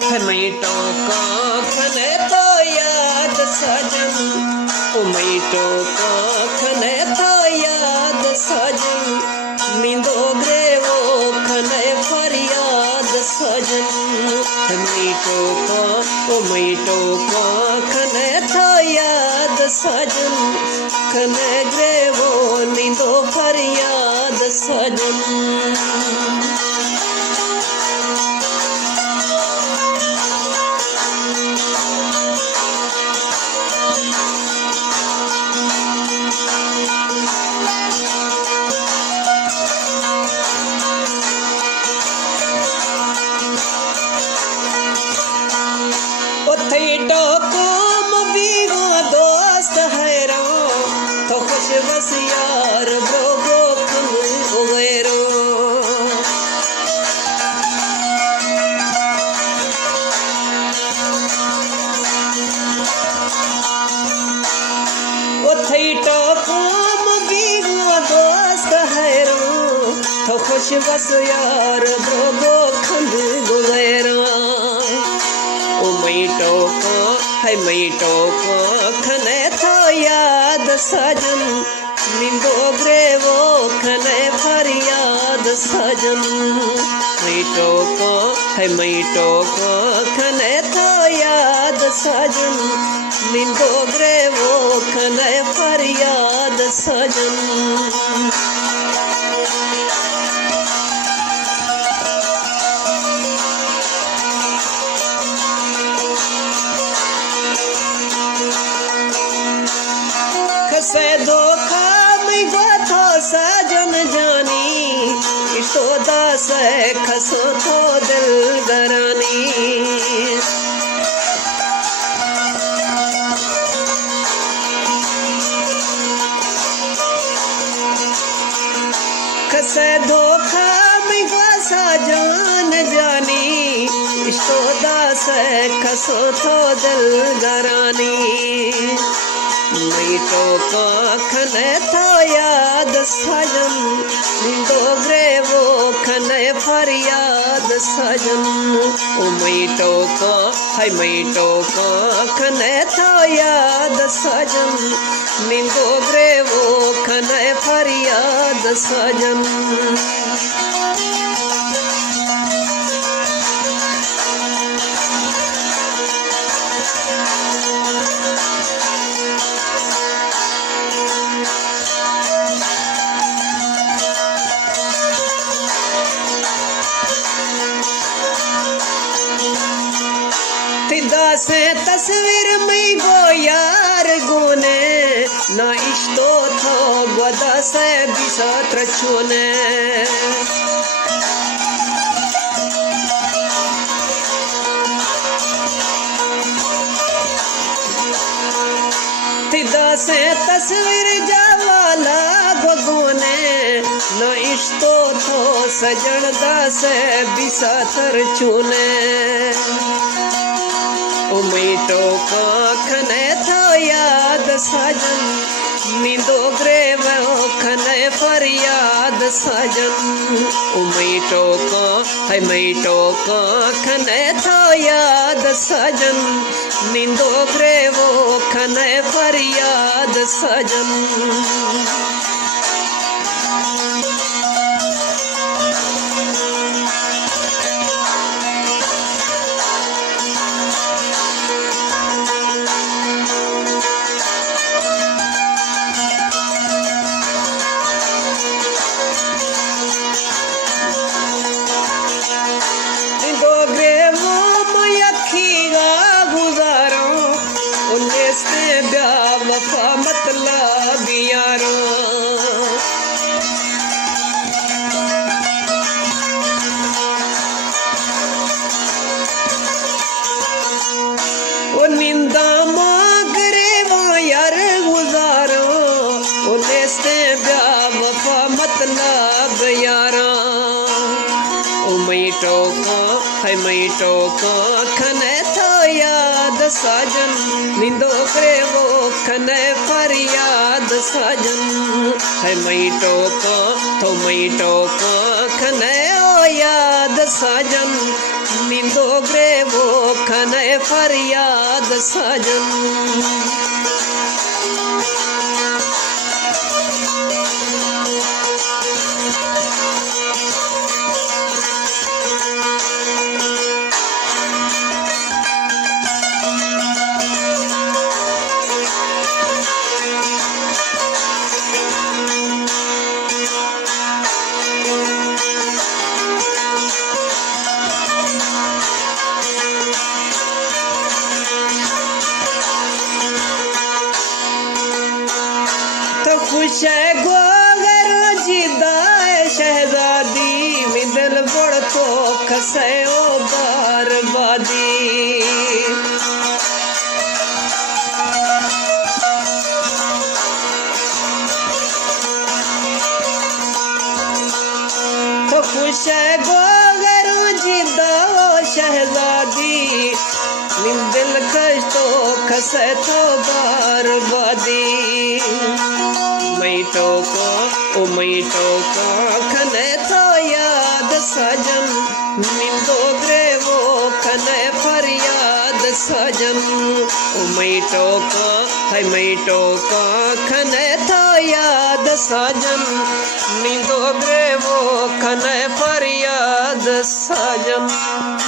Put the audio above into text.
मैटो का खने तो याद सजन, मैटो का खने तो याद सजन, नींदो ग्रे वो खने फरियाद सजन। मैटो का खने तो याद सजन, खने ग्रे वो नींदो फरियाद सजन। बस यार ब्रोगो खम उगेरो ओ थईटो काम बीगो दोस्त हैरो तो खुश बस यार ब्रोगो खम उगेरो। ओ मैटो का है मैटो का खने तो याद सजन, नींदो ग्रे वो खने फरियाद सजन। मैटो का है मैटो का खने तो याद सजन, नींदो ग्रे वो खने फरियाद सजन। से धोखा में गोथो सजन जानी, इस्तो दास खसो थो दिल गरानी। खसे धोखा में गोसा जान जानी, इस्तो दास खसो थो दिल गरानी। मैटो का खने तो याद सजन, नींदो ग्रे वो खने फरियाद सजन। ओ मैटो का है मैटो का खने तो याद सजन, नींदो ग्रे वो खने फरियाद सजन। से तस्वीर में गो यार गुने, ना इश्तो थो गोदा से बिसत्र छूने। तिदा से तस्वीर जावाला गुने, ना इश्तो थो सजन दा से बिसत्र छूने। ओ मैटो का खने तो याद सजन, नींदो ग्रे वो खने फरियाद सजन। ओ मैटो का है मैटो का खने तो याद सजन, नींदो ग्रे वो खने फरियाद सजन। मतलब यारो ओ निंदा मागरे वो यार गुजारो, ओ नेस्ते ब्याह वफा मतलब यारा। ओ मैटो का है मैटो का खने तो याद सजन, नींदो करे वो खने फरियाद सजन। है मैटो का तो मैटो का खने ओ याद सजन, निंदो ग्रे वो खने फरियाद सजन खुश है गोगर जिदा शहजादी में दिल बड़ तो खसे ओ बर्बादी तो खुश है गोगर जिदा शहजादी में दिल कश तो खसे तो बर्बादी मैटो को खने तो याद सजन निंदो ग्रे वो खने फरियाद सजन मैटो को खने तो याद सजन निंदो ग्रे वो खने फरियाद सजन।